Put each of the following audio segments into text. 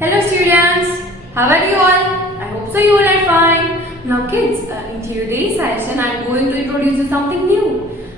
Hello students, how are you all? I hope so you all are fine. Now kids, in today's session I am going to introduce you something new.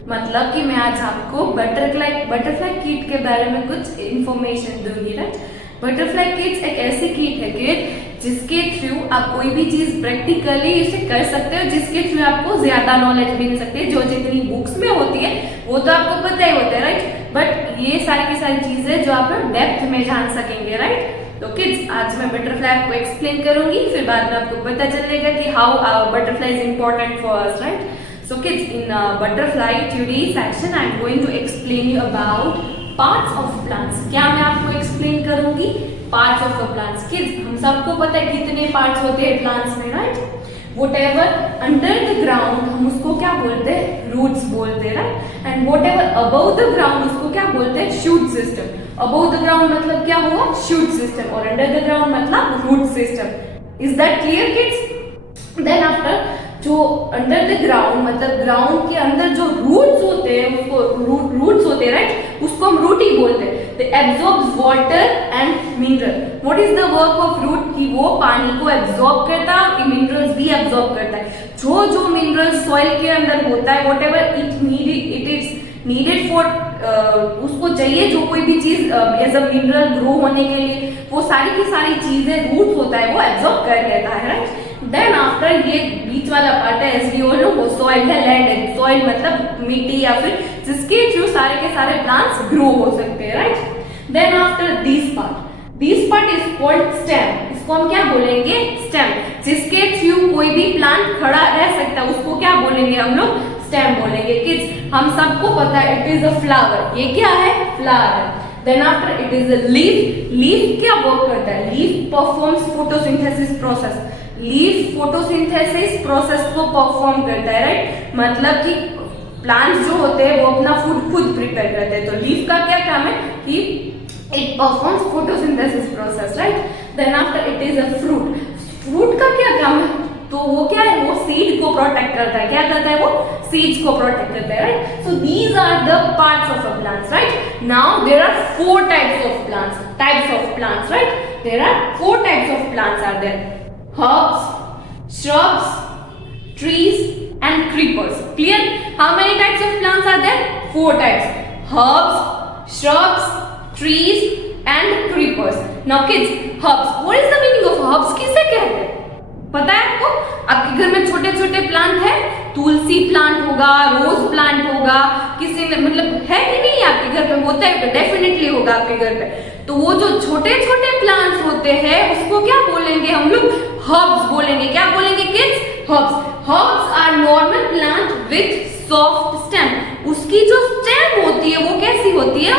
मतलब कि मैं आज आपको butterfly kit के बारे में कुछ information दूंगी, राइट। बटरफ्लाई किट्स एक ऐसी किट है किट जिसके थ्रू आप कोई भी चीज प्रैक्टिकली इसे कर सकते हो, जिसके थ्रू आपको ज्यादा नॉलेज मिल सकती है। जो जितनी बुक्स में होती है वो तो आपको पता ही होता है, राइट, बट ये सारी की सारी चीजें जो आप डेप्थ में जान सकेंगे, राइट। तो किड्स, आज मैं बटरफ्लाई आपको एक्सप्लेन करूंगी, फिर बाद में आपको पता चलेगा कि how butterfly is important for us, right. So kids, in butterfly today's section I am going to explain you about parts of plants. क्या मैं आपको explain करूंगी parts of the plants. Kids, हम सबको पता है कितने parts होते हैं plants में, right? Whatever under the ground हम उसको क्या बोलते हैं? Roots बोलते हैं, right? And whatever above the ground उसको क्या बोलते हैं? Shoot system. Above the ground मतलब क्या हुआ? Shoot system. और under the ground मतलब root system. Is that clear, kids? Then after जो अंडर द ग्राउंड मतलब ग्राउंड के अंदर जो रूट्स होते हैं उसको रूट्स होते हैं, राइट, उसको हम रूट ही बोलते हैं। They absorbs water and mineral. What is the work of root? कि वो पानी को एब्जॉर्ब करता है, मिनरल्स भी एब्जॉर्ब करता है। जो मिनरल सॉइल के अंदर होता है, whatever it is needed for, उसको चाहिए जो कोई भी चीज एज अ मिनरल ग्रो होने के लिए, वो सारी की सारी चीजें रूट होता है वो एब्जॉर्ब कर लेता है, राइट। देन आफ्टर ये बीच वाला पार्ट है, एज यू ऑल नो, वो सॉइल है, लैंड है। सॉइल मतलब मिट्टी या फिर जिसके थ्रू सारे के सारे प्लांट्स ग्रो हो सकते हैं, right. Then after this part is called stem. इसको हम क्या बोलेंगे? स्टेम। जिसके थ्रू कोई भी प्लांट खड़ा रह सकता है उसको क्या बोलेंगे हम लोग? स्टेम बोलेंगे। किड्स, हम सबको पता है इट इज अ फ्लावर। ये क्या है? फ्लावर है। Then after it is a leaf. Leaf क्या वर्क करता है? Leaf performs photosynthesis process. Leaf photosynthesis process को परफॉर्म करता है, राइट। मतलब कि प्लांट्स जो होते हैं वो अपना फूड खुद प्रिपेयर करते हैं। तो लीफ का क्या काम है कि it performs photosynthesis process, right. Then after it is a fruit. Fruit का क्या काम है? तो वो क्या है? वो सीड को प्रोटेक्ट करता है। क्या करता है? वो सीड्स को प्रोटेक्ट करता है, right. So these are the parts of a plants, right. Now there are four types of plants, right. There are four types of plants are there: herbs, shrubs, trees and creepers. Clear? How many types of plants are there? Four types: herbs, shrubs, trees and creepers. Now kids, herbs. What is the meaning of herbs? किसे कहते हैं? पता है आपको? आपके घर में छोटे छोटे प्लांट है, तुलसी प्लांट होगा, रोज प्लांट होगा, किसी ने मतलब है कि नहीं आपके घर पे? होता है, डेफिनेटली होगा आपके घर पे। तो वो जो छोटे छोटे प्लांट्स होते हैं उसको क्या बोलेंगे हम लोग? हर्ब्स बोलेंगे। क्या बोलेंगे kids? Herbs. Herbs are normal plant with soft stem. उसकी जो स्टेम होती है वो कैसी होती है?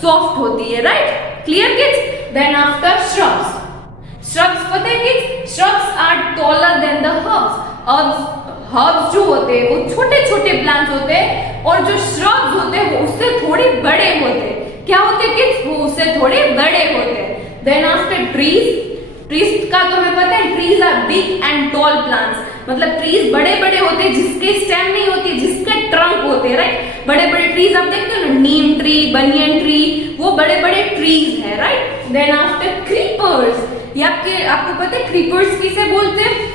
सॉफ्ट होती है, right. Clear kids? Then after shrubs. Shrubs पता है kids? Shrubs are taller than the herbs. Herbs जो होते हैं वो छोटे छोटे प्लांट्स होते हैं और जो श्रब्स होते हैं वो उससे थोड़े बड़े होते हैं। क्या होते हैं किड्स? वो उससे थोड़े बड़े होते हैं। Then after trees. ट्रीज का तो हमें पता है, trees are big and tall plants. मतलब ट्रीज बड़े बड़े होते हैं जिसके स्टेम नहीं होती, जिसके ट्रंक होते हैं, राइट। बड़े बड़े ट्रीज आप देखते हो ना, नीम ट्री, बनियन ट्री, वो बड़े बड़े ट्रीज है, राइट। Then after creepers. ये आपको पता है क्रीपर्स किसे बोलते हैं?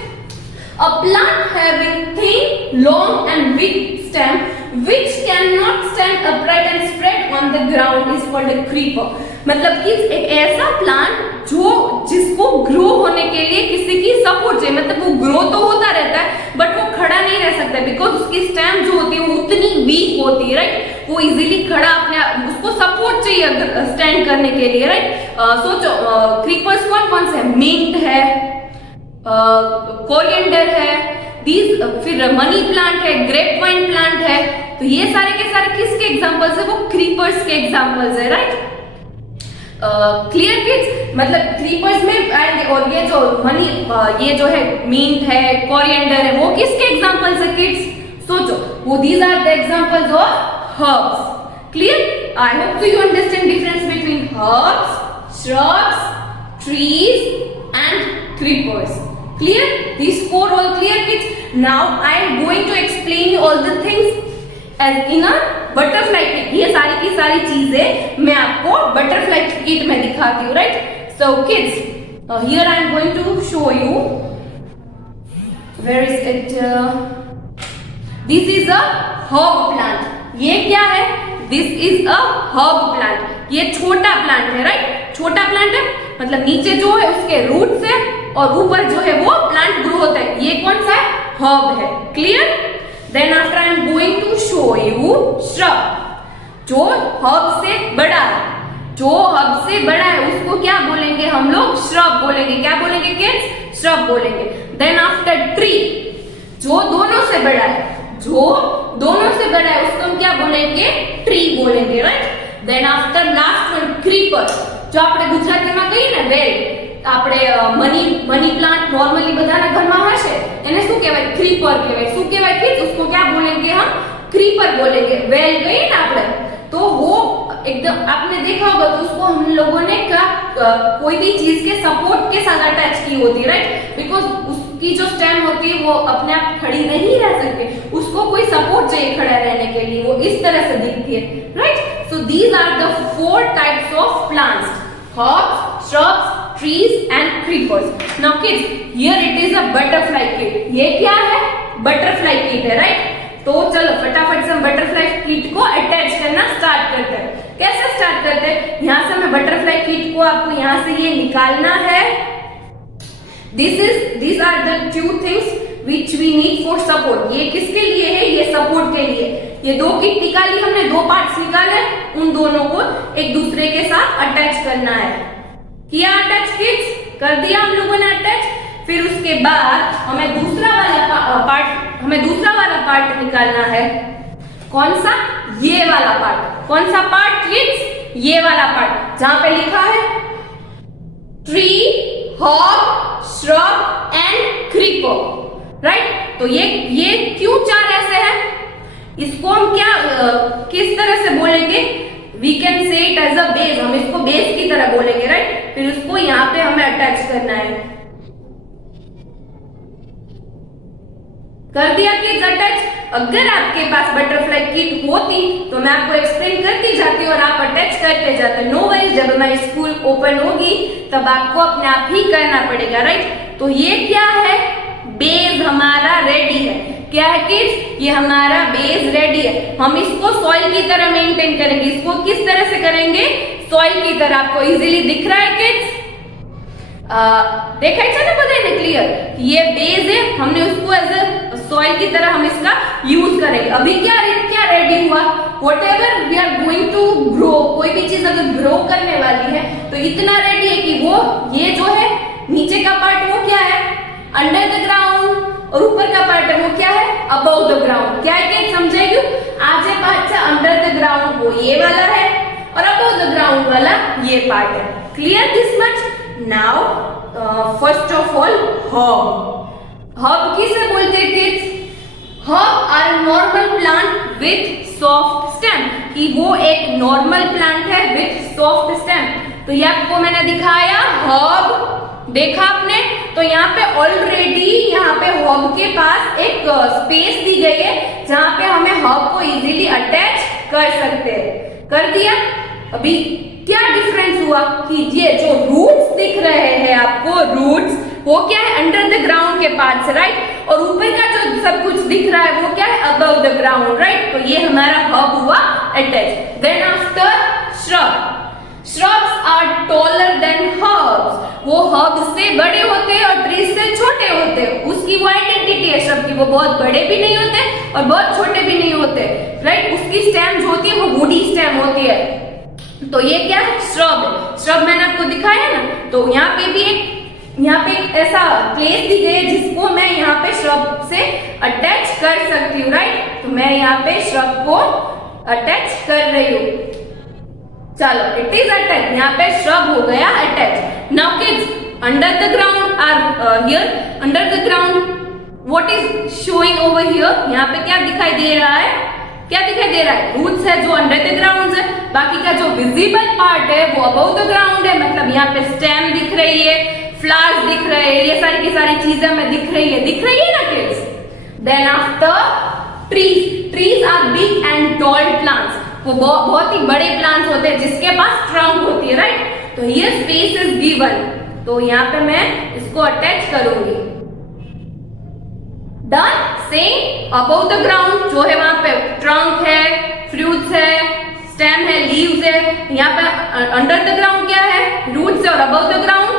A plant having thin, long and weak stem which cannot stand upright and spread on the ground is called a creeper. मतलब कि एक ऐसा प्लांट जिसको ग्रो होने के लिए किसी की सपोर्ट चाहिए। मतलब वो ग्रो तो होता रहता है बट वो खड़ा नहीं रह सकता बिकॉज उसकी स्टेम जो होती है वो उतनी वीक होती है, राइट। वो इजीली खड़ा अपने उसको सपोर्ट चाहिए स्टैंड करने के लिए, राइट। सोचो क्रीपर्स कौन कौन से? मिंट है, कोरिएंडर है, फिर मनी प्लांट है, ग्रेप वाइन प्लांट है। तो ये सारे के सारे किसके एग्जांपल्स है? वो क्रीपर्स के एग्जांपल्स है, राइट। Clear kids? मतलब क्रीपर्स में आएंगे। और ये जो ये जो है मिंट है, कोरिएंडर है, वो किसके एग्जांपल्स है किड्स? सोचो, वो these are the examples of herbs. Clear? I hope you understand difference between herbs, shrubs, trees and creepers. Clear? These four all clear kids? Now I am going to explain you all the things as in a butterfly kit. ये सारी की सारी चीजें मैं आपको butterfly kit में दिखाती हूँ, right? So kids, here I am going to show you. Where is it? This is a herb plant. ये क्या है? This is a herb plant. ये छोटा प्लांट है, राइट? छोटा प्लांट है मतलब नीचे जो है उसके रूट से और ऊपर जो है वो प्लांट ग्रो होता है. ये कौन सा है? हर्ब है. Clear? Then after I am going to show you shrub. जो हर्ब से बड़ा है, जो हर्ब से बड़ा है उसको क्या बोलेंगे हम लोग? श्रब बोलेंगे. क्या बोलेंगे किड्स? श्रब बोलेंगे. देन आफ्टर ट्री, जो दोनों से बड़ा है, जो दोनों से बड़ा है उसको हम क्या बोलेंगे? ट्री बोलेंगे, right? Then after last one creeper. जो આપણે ગુજરાતીમાં કહીએ ને વેલ, આપણે મની પ્લાન્ટ નોર્મલી બધાના ઘરમાં હશે, એને શું કહેવાય? ક્રીપર કહેવાય. શું કહેવાય કિડ્સ? उसको क्या बोलेंगे हम? क्रीपर बोलेंगे. वेल कही ना આપણે, तो वो एकदम आपने देखा होगा तो उसको हम लोगों ने क्या कोई भी चीज के सपोर्ट के साथ अटैच की होती है, राइट? बिकॉज उसकी जो स्टेम होती है वो अपने आप खड़ी नहीं रह सकती, उसको कोई सपोर्ट चाहिए खड़ा रहने के लिए. वो इस तरह से दिखती है, right? So these are the 4 types of plants: herbs, shrubs, trees and creepers. Now kids, here it is a butterfly kit. ये क्या है? बटरफ्लाई किट है, राइट? तो चलो फटाफट से हम बटरफ्लाई किट को अटैच करना स्टार्ट करते हैं. कैसे स्टार्ट करते हैं? यहाँ से हमें बटरफ्लाई किट को आपको यहाँ से ये निकालना है. these are the 2 things which we need for support. ये किसके लिए है? ये सपोर्ट के लिए. ये 2 किट निकाली हमने, 2 पार्ट्स निकाले, उन दोनों को एक दूसरे के साथ अटैच करना है. किया अटैच किड्स? कर दिया हम लोगों ने अटैच. फिर उसके बाद हमें दूसरा वाला पार्ट निकालना है. कौन सा? ये वाला पार्ट. कौन सा पार्ट किड्स? ये वाला पार्ट जहां पे लिखा है tree, herb, shrub and creeper, right? तो ये क्यों 4 ऐसे है? इसको हम क्या किस तरह से बोलेंगे? We can say it as a base. हम इसको बेस की तरह बोलेंगे, राइट? फिर उसको यहाँ पे हमें अटैच करना है. कर दिया किड्स अटैच. अगर आपके पास बटरफ्लाई किट होती तो मैं आपको एक्सप्लेन करती जाती और आप अटैच करते जाते. नो वरीज, जब हमारी स्कूल ओपन होगी तब आपको अपने आप ही करना पड़ेगा, राइट? तो ये क्या है? बेस हमारा रेडी है. क्या है किड्स? ये हमारा बेस रेडी है. हम इसको सॉइल की तरह मेंटेन करेंगे. इसको किस तरह से करेंगे? सॉइल की तरह. आपको इजीली दिख रहा है किड्स? देखा है ना, बताइए क्लियर? ये बेस है, हमने उसको एज अ सॉइल की तरह हम इसका यूज करेंगे. अभी क्या रेडी हुआ? Whatever we are going to grow, कोई भी चीज अगर ग्रो करने वाली है तो इतना रेडी है कि वो ये जो है नीचे का पार्ट वो क्या है? Under the ground. और ऊपर का पार्ट है वो क्या है? Above the ground. क्या है कि समझेगी? आज है पार्ट है अंडर द ग्राउंड, वो ये वाला है, और अबव द ग्राउंड वाला ये पार्ट है. Clear this much? Now first of all herb. Herb किसे बोलते हैं kids? Herb are normal plant with soft stem. कि वो एक नॉर्मल प्लांट है विथ सॉफ्ट स्टेम. तो ये आपको मैंने दिखाया हर्ब, देखा आपने? तो यहाँ पे ऑलरेडी यहाँ पे हर्ब के पास एक स्पेस दी गई है जहाँ पे हमें हर्ब को इजीली अटैच कर सकते हैं. कर दिया. अभी क्या डिफरेंस हुआ कि ये जो रूट्स दिख रहे हैं आपको, रूट्स वो क्या है? अंडर द ग्राउंड के पार्ट से, राइट? और ऊपर का जो सब कुछ दिख रहा है वो क्या है? Above the ground, right? तो ये हमारा हर्ब हुआ attach. Then after shrub. Shrubs are taller than herbs. वो हर्ब से बड़े होते हैं और ट्रीज से छोटे होते हैं. उसकी वो आइडेंटिटी है श्रब की. वो बहुत बड़े भी नहीं होते और बहुत छोटे भी नहीं होते, राइट? उसकी स्टेम जो होती है वो वुडी स्टेम होती है. तो ये क्या है? श्रब है. श्रब मैंने आपको दिखाया ना. तो यहाँ पे भी एक ऐसा प्लेस दी गई है जिसको मैं यहाँ पे श्रब से अटैच कर सकती हूँ, राइट? तो मैं यहाँ पे श्रब को अटैच कर रही हूँ. चलो, इट इज अटैच. यहाँ पे श्रब हो गया attach. Now kids, under the ground are here. Under the ground what is showing over here? यहाँ पे क्या दिखाई दे रहा है? क्या दिखाई दे रहा है? रूट्स है जो अंडर द ग्राउंड है. बाकी का जो विजिबल पार्ट है वो अबव द ग्राउंड है. मतलब यहाँ पे स्टेम दिख रही है, फ्लावर्स दिख रहे हैं, ये सारी की सारी चीजें हमें दिख रही है ना kids? Then after trees. Trees are big and tall plants. वो बहुत ही बड़े प्लांट्स होते हैं जिसके पास ट्रंक होती है, राइट? तो हियर स्पेस इज गिवन. तो यहाँ पे मैं इसको अटैच करूंगी। Done. Same above the ground जो है वहां पे ट्रंक है, फ्रूट्स है, स्टेम है, लीव्स है। यहाँ पे अंडर द ग्राउंड क्या है? रूट्स है। और अबव द ग्राउंड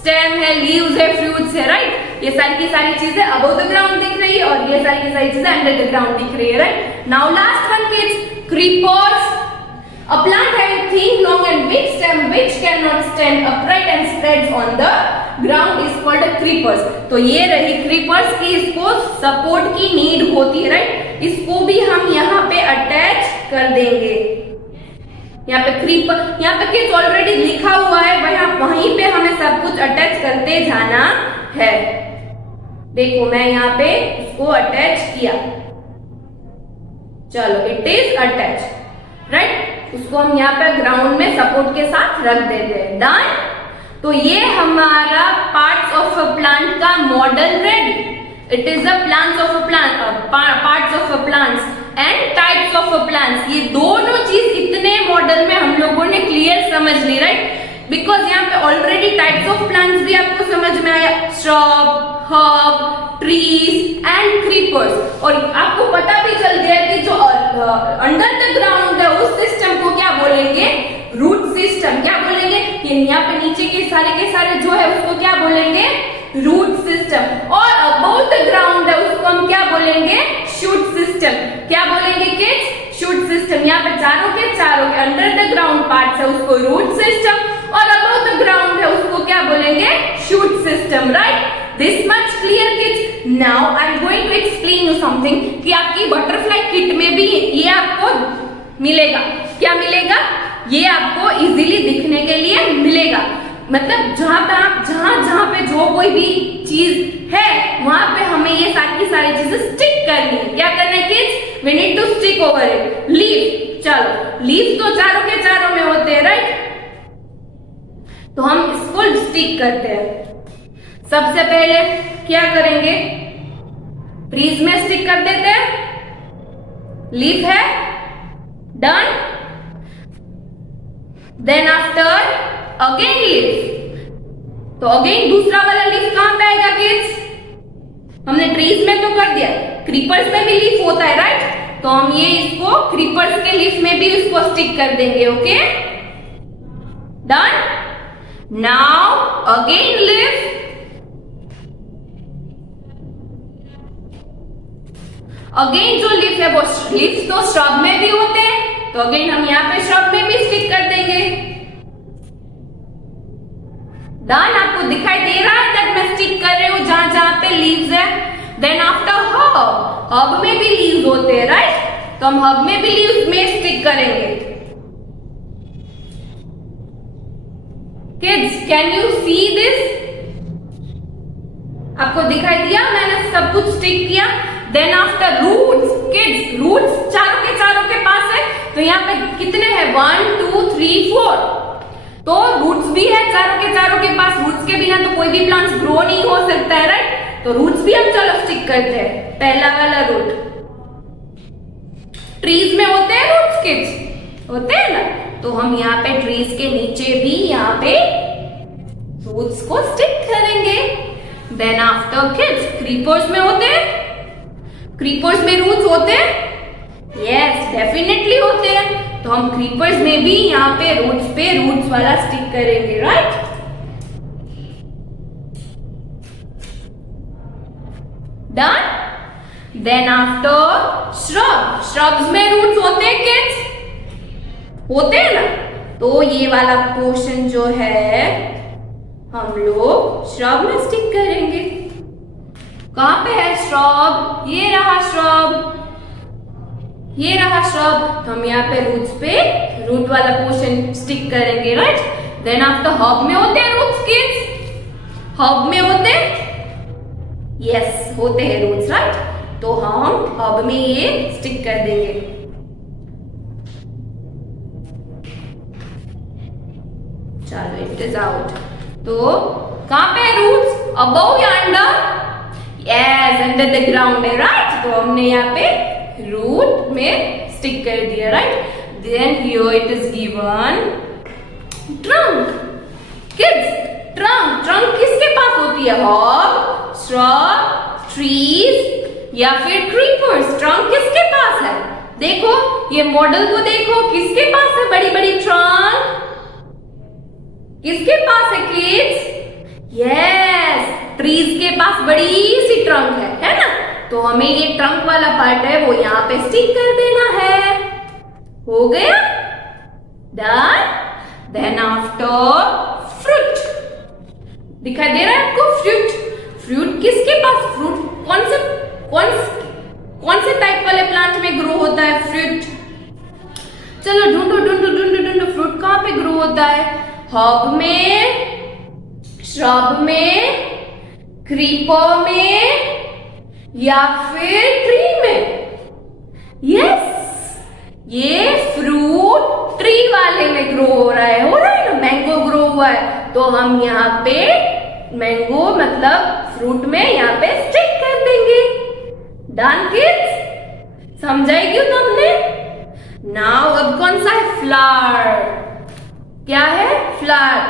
स्टेम है, लीव्स है, फ्रूट्स है, राइट। ये सारी की सारी चीजें अबव द ग्राउंड दिख रही है और ये सारी की सारी चीजें अंडर द ग्राउंड दिख रही है, right. Now last one kids, creepers. A plant having thin, long and weak stem which cannot stand upright and spreads on the ground is called a creepers। तो ये रही creepers की, इसको support की need होती है, राइट। इसको भी हम यहाँ पे अटैच कर देंगे। यहाँ पे क्रीपर, यहाँ पे किड्स ऑलरेडी लिखा हुआ है, वहीं पे हमें सब कुछ अटैच करते जाना है। देखो मैं यहाँ पे इसको अटैच किया, चलो इट इज अटैच, राइट। उसको हम यहाँ पे ग्राउंड में सपोर्ट के साथ रख देते हैं। डन। तो ये हमारा पार्ट्स ऑफ अ प्लांट का model ready. It is a plants of a plant, parts of a plants and types of a plants. ये दोनों चीज इतने मॉडल में हम लोगों ने क्लियर समझ ली, राइट। बिकॉज यहाँ पे ऑलरेडी टाइप्स ऑफ प्लांट्स भी आपको समझ में आया, shrub, herb, trees and creepers. और आपको पता भी चल गया कि जो अंडर द ग्राउंड है उस सिस्टम को क्या बोलेंगे? Root system. क्या बोलेंगे? ये यहाँ पे नीचे के सारे जो है उसको क्या बोलेंगे? Root system. और अबव द ग्राउंड है उसको हम क्या बोलेंगे? Shoot system. क्या बोलेंगे किड्स? Shoot system. यहाँ पे चारों के अंडर द ग्राउंड पार्ट्स है उसको रूट सिस्टम और अबव द ग्राउंड है उसको क्या बोलेंगे? Shoot system, right. This much clear kids. Now I am going to explain you something कि आपकी बटरफ्लाई किट में भी ये आपको मिलेगा। क्या मिलेगा? ये आपको इजीली दिखने के लिए मिलेगा। मतलब जहां पे जो कोई भी चीज है वहां पे हमें ये सारी चीजें स्टिक करनी है। क्या करना है kids? We need to stick over it. Leaf, चलो लीफ तो चारों के चारों में होते हैं, राइट। तो हम इसको स्टिक करते हैं। सबसे पहले क्या करेंगे? ट्रीज में स्टिक कर देते हैं। लीफ है, done. Then after again leaf. तो अगेन दूसरा वाला लीफ कहां पे आएगा किड्स? हमने ट्रीज में तो कर दिया, क्रीपर्स में भी लीफ होता है, राइट। तो हम ये इसको क्रीपर्स के लीफ में भी इसको स्टिक कर देंगे। Okay, done. Now again leaf, again जो लीफ है वो लीफ तो श्रब में भी होते हैं, तो अगेन हम यहाँ पे श्रब में भी स्टिक कर देंगे। डन। आपको दिखाई दे रहा है दैट मैं स्टिक कर रही हूं जहां पे लीव्स है। देन आफ्टर हर्ब, हर्ब में भी लीव्स होते हैं, राइट। तो हम हर्ब में भी लीव्स में स्टिक करेंगे। Kids can you see this? आपको दिखाई दिया मैंने सब कुछ स्टिक किया। Then after roots, kids roots चारों के पास है, तो यहाँ पे कितने हैं? 1 2 3 4। तो रूट्स भी है चारों के पास। रूट्स के बिना तो कोई भी प्लांट्स ग्रो नहीं हो सकता है, राइट। तो रूट्स भी हम चलो स्टिक करते हैं। पहला वाला रूट, ट्रीज में होते हैं रूट्स किड्स, होते हैं ना। तो हम यहाँ पे ट्रीज के नीचे भी यहाँ पे रूट्स को स्टिक करेंगे। देन आफ्टर किड्स क्रीपर्स में होते हैं, क्रीपर्स में रूट्स होते हैं, यस डेफिनेटली होते हैं। तो हम क्रीपर्स में भी यहाँ पे रूट्स वाला स्टिक करेंगे, right. Done. Then after shrubs में रूट्स होते हैं किड्स, होते हैं ना। तो ये वाला पोर्शन जो है हम लोग श्रब में स्टिक करेंगे। कहां पे है श्रब? ये रहा श्रब, ये रहा श्रब। तो हम यहाँ पे रूट्स पे रूट वाला पोर्शन स्टिक करेंगे, राइट। देन आफ्टर हर्ब में होते हैं रूट्स किड्स, हर्ब में होते हैं, यस होते हैं रूट्स, राइट। तो हम हर्ब में ये स्टिक कर देंगे। चलो इट इज आउट। तो कहां पे रूट्स? अबव या under? Yes under the ground है, राइट। तो हमने यहाँ पे रूट में स्टिक कर दिया, right. Then here it is given trunk. Kids trunk, trunk किसके पास होती है? हॉब, श्रब, ट्रीज या फिर क्रीपर्स। ट्रंक किसके पास है? देखो ये मॉडल को देखो, किसके पास है बड़ी बड़ी ट्रंक? किसके पास है किड्स? यस, ट्रीज के पास बड़ी सी ट्रंक है ना? तो हमें ये ट्रंक वाला पार्ट है वो यहाँ पे स्टिक कर देना है। हो गया? डन। देन आफ्टर फ्रूट, दिखाई दे रहा है आपको? फ्रूट, फ्रूट किसके पास? फ्रूट कौन से टाइप वाले प्लांट में ग्रो होता है फ्रूट? चलो ढूंढो ढूंढो ढूंढो ढूंढो, फ्रूट कहाँ पे ग्रो होता है? हर्ब में, श्रब में, क्रीपर में या फिर ट्री में? यस, ये फ्रूट ट्री वाले में ग्रो हो रहा है ना? मैंगो ग्रो हुआ है तो हम यहाँ पे मैंगो मतलब फ्रूट में यहाँ पे स्टिक कर देंगे। डन किड्स, समझाई क्यों तुमने? नाउ अब कौन सा है? फ्लावर। क्या है? फ्लावर।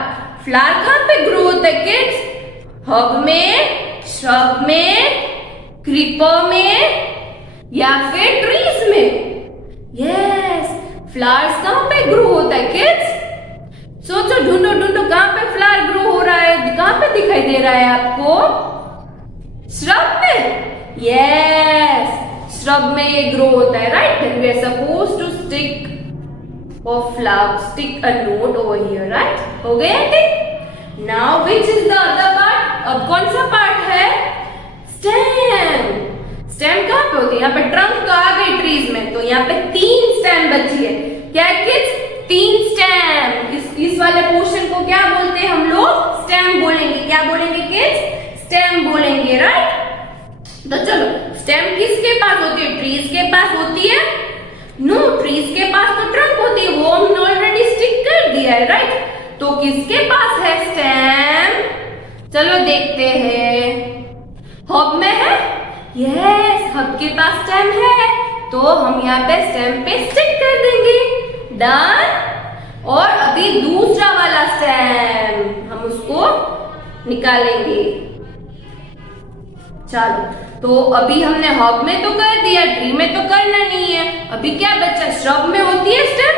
फ्लावर कहाँ पे ग्रो होता है किड्स? हर्ब में, श्रब में, क्रीपर में या फिर ट्रीज में? यस, फ्लावर्स कहाँ पे ग्रो होता है किड्स? सोचो, ढूंढो ढूंढो, कहाँ पे फ्लावर ग्रो हो रहा है? कहाँ पे दिखाई दे रहा है आपको? श्रब में। यस, श्रब में ये ग्रो होता है, right? Then we are supposed to stick और flower, stick a note over here, right? हो गया ठीक? Now which is the other part? अब कौन सा पार्ट है? स्टेम। स्टेम कहाँ पे होती है? यहाँ पे ट्रंक तो आ गई ट्रीज में, तो यहाँ पे 3 स्टेम बची है। क्या किड्स? 3 स्टेम। इस वाले पोर्शन को क्या बोलते हैं हम लोग? स्टेम बोलेंगे। क्या बोलेंगे किड्स? स्टेम बोलेंगे, राइट? तो चलो, स्टेम किसके पास होती है? ट्रीज के पास होती है? नो, ट्रीज के पास तो ट्रंक होती है, वो हमने ऑलरेडी स्टिक कर दिया है, राइट? तो किसके पास है स्टेम? चलो देखते हैं। हब में है? यस, हब के पास स्टेम है, तो हम यहाँ पे स्टेम पे स्टिक कर देंगे। डन। और अभी दूसरा वाला स्टेम हम उसको निकालेंगे। चलो, तो अभी हमने हब में तो कर दिया, ट्री में तो करना नहीं है। अभी क्या बचा? श्रब में होती है स्टेम,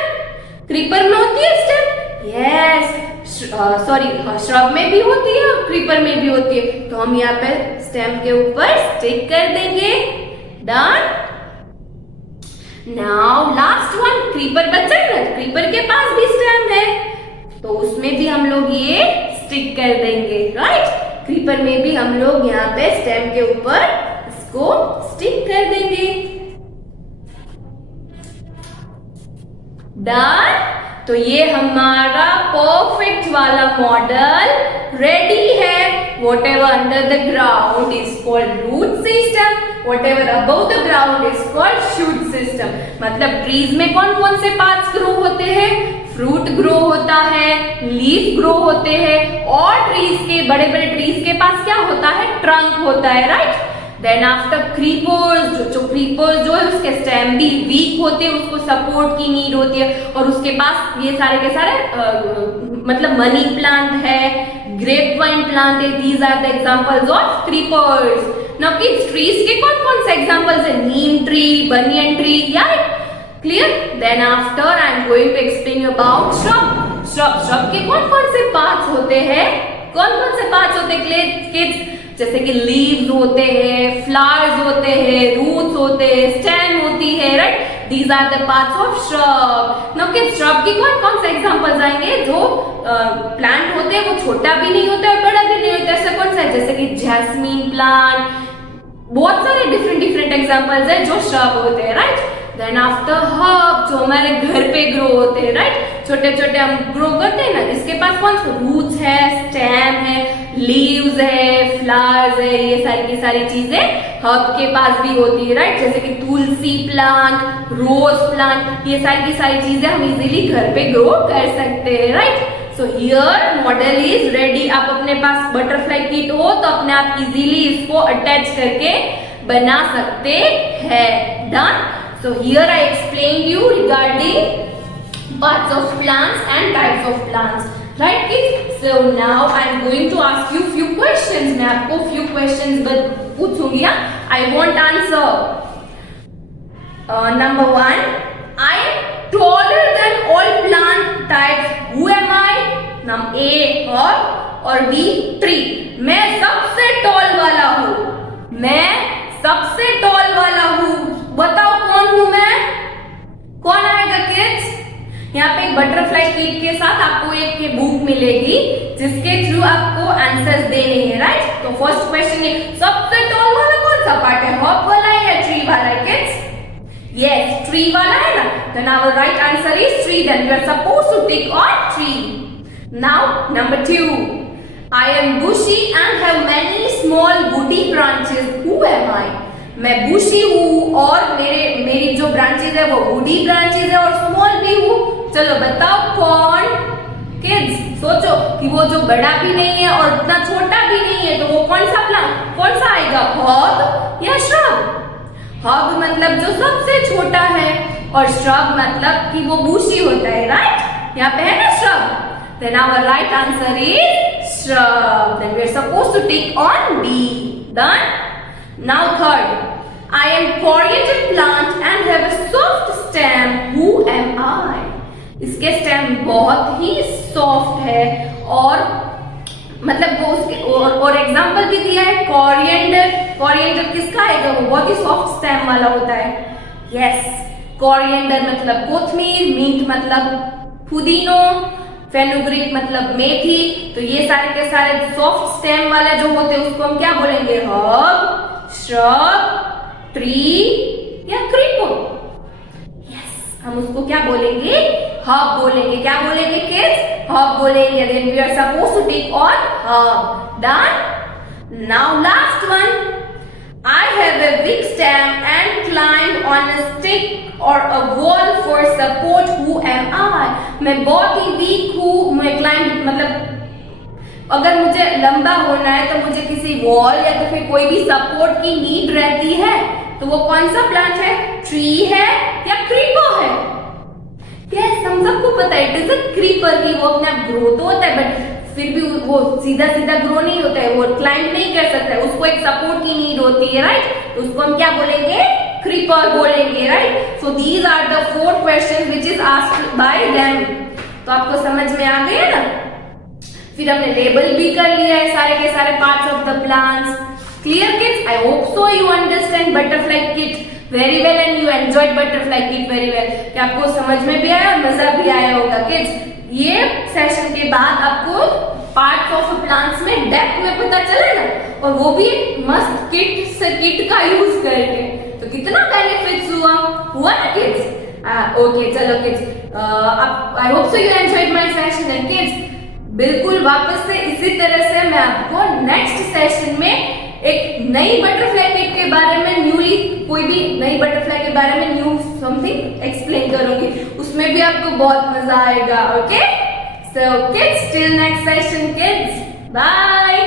क्रीपर में होती है स्टेम। यस, सॉरी, श्रब में भी होती है और क्रीपर में भी होती है, तो हम यहाँ पे स्टेम के ऊपर स्टिक कर देंगे। Done. Now last one, creeper बचा है ना? क्रीपर के पास भी स्टेम है, तो उसमें भी हम लोग ये स्टिक कर देंगे, राइट? क्रीपर में भी हम लोग यहाँ पे स्टेम के ऊपर इसको स्टिक कर देंगे। डन। तो ये हमारा परफेक्ट वाला मॉडल रेडी है। Whatever under the ground is called root system, whatever above the ground is called shoot system. मतलब ट्रीज में कौन कौन से पार्ट्स ग्रो होते हैं? फ्रूट ग्रो होता है, लीफ ग्रो होते हैं, और ट्रीज के बड़े बड़े ट्रीज के पास क्या होता है? ट्रंक होता है, राइट? देन आफ्टर क्रीपर्स, जो क्रीपर्स जो है उसके स्टेम भी वीक होते हैं, उसको सपोर्ट की नीड होती है, और उसके पास ये सारे के सारे मतलब मनी प्लांट है, ग्रेप वाइन प्लांट है। These are the examples of creepers. Now kids, trees के कौन कौन से एग्जांपल्स है? नीम ट्री, बनियन ट्री, या clear? Then after I am going to explain about shrub. Shrub के कौन कौन से पार्ट्स होते हैं? कौन कौन से पार्ट्स होते हैं किड्स? जैसे कि लीव्स होते हैं, फ्लावर्स होते हैं, रूट्स होते हैं, स्टेम होती है, right? These are the parts of shrub. Now kids, shrub की कौन कौन से एग्जांपल्स आएंगे? जो प्लांट होते हैं वो छोटा भी नहीं होता है, बड़ा भी नहीं होता है। ऐसा कौन सा है? जैसे कि जैस्मीन प्लांट, बहुत सारे डिफरेंट एग्जांपल्स है जो श्रब होते हैं, राइट? देन आफ्टर हर्ब, जो हमारे घर पे ग्रो होते हैं, राइट? छोटे छोटे हम ग्रो करते हैं ना, इसके पास कौन सा? रूट्स है, स्टेम है, लीव्स है, फ्लावर्स है, ये सारी की सारी चीजें हर्ब के पास भी होती है, राइट? जैसे कि तुलसी प्लांट, रोज प्लांट, ये सारी की सारी चीजें हम इजीली घर पे ग्रो कर सकते हैं, right? So here model is ready. आप अपने पास बटरफ्लाई किट हो तो अपने आप इजीली इसको अटैच करके बना सकते हैं। Done. So here I explained you regarding parts of plants and types of plants. Right kids? So now I'm going to ask you few questions. मैं आपको few questions पूछूंगी. I want answer. Number 1, I am taller than all plant types. Who am I? Number A, herb और B, tree. मैं सबसे tall वाला हूँ. मैं सबसे tall वाला हूँ. बताओ कौन हूँ मैं? कौन आएगा किड्स? यहाँ पे एक बटरफ्लाई किट के साथ आपको एक बुक मिलेगी जिसके थ्रू आपको आंसर्स देने हैं, राइट? तो फर्स्ट क्वेश्चन है, सबसे टॉल वाला कौन सा पार्ट है? हर्ब वाला है या ट्री वाला है किड्स? यस, ट्री वाला है ना? Then our right answer is tree. Then we are supposed to tick on tree. Now number 2, I am bushy and have many small woody branches. Who am I? मैं बुशी हूँ और मेरी जो branches है वो वुडी ब्रांचेज है और small भी हूँ. चलो बताओ कौन? किड्स सोचो कि वो जो बड़ा भी नहीं है और इतना छोटा भी नहीं है, तो वो कौन सा प्लांट, कौन सा आएगा? हर्ब या श्रब? हर्ब मतलब जो सबसे छोटा है और श्रब मतलब कि वो बुशी होता है, राइट? यहाँ पे है ना shrub. Then our right answer is shrub. Then we are supposed to tick on B. Done? Now third, I am coriander plant and have a soft stem. Who am I? इसके stem बहुत ही soft है और मतलब वो उसके और example भी दिया है कोरिएंडर. कोरिएंडर किसका आएगा? वो बहुत ही सॉफ्ट स्टेम वाला होता है. यस, कोरिएंडर मतलब कोथमीर, मिंट मतलब पुदीनो, फेनुग्रीक मतलब मेथी. तो ये सारे के सारे सॉफ्ट स्टेम वाले जो होते हैं उसको हम क्या बोलेंगे? हर्ब, श्रब, ट्री या क्रीपर. यस, हम उसको क्या बोलेंगे? हर्ब बोलेंगे. क्या बोलेंगे किड्स? हर्ब बोलेंगे. Then we are supposed to tick on herb. Done? Now last one, I have a weak stem and climb on a stick or a wall for support. Who am I? मैं बहुत ही week हूँ. मैं climb मतलब अगर मुझे लंबा होना है तो मुझे किसी वॉल या तो फिर कोई भी सपोर्ट की नीड रहती है. तो वो कौन सा प्लांट है? ट्री है या क्रीपर है? यस, हम सबको पता है इट इज अ क्रीपर की वो अपना ग्रो तो होता है बट फिर भी वो सीधा सीधा ग्रो नहीं होता है, वो क्लाइंब नहीं कर सकता है, उसको एक सपोर्ट की नीड होती है, राइट? तो उसको हम क्या बोलेंगे? क्रीपर बोलेंगे, right? So these are the 4 questions which is asked by them. तो आपको समझ में आ गया ना? फिर हमने लेबल भी कर लिया है सारे के सारे parts of the plants. Clear kids? I hope so you understand butterfly kit very well and you enjoyed butterfly kit very well. कि आपको समझ में भी आया और मजा भी आया होगा किड्स. ये सेशन के बाद आपको पार्ट्स ऑफ प्लांट्स में डेप्थ में पता चलेगा और वो भी मस्त किट का यूज करके. तो कितना बेनिफिट्स हुआ ना किड्स? ओके चलो kids, I hope so you enjoyed my session. And kids बिल्कुल वापस से इसी तरह से मैं आपको नेक्स्ट सेशन में एक नई बटरफ्लाई किट के बारे में न्यूली कोई भी नई बटरफ्लाई के बारे में न्यू समथिंग एक्सप्लेन करूंगी. उसमें भी आपको बहुत मजा आएगा. Okay, so kids till next session kids, bye.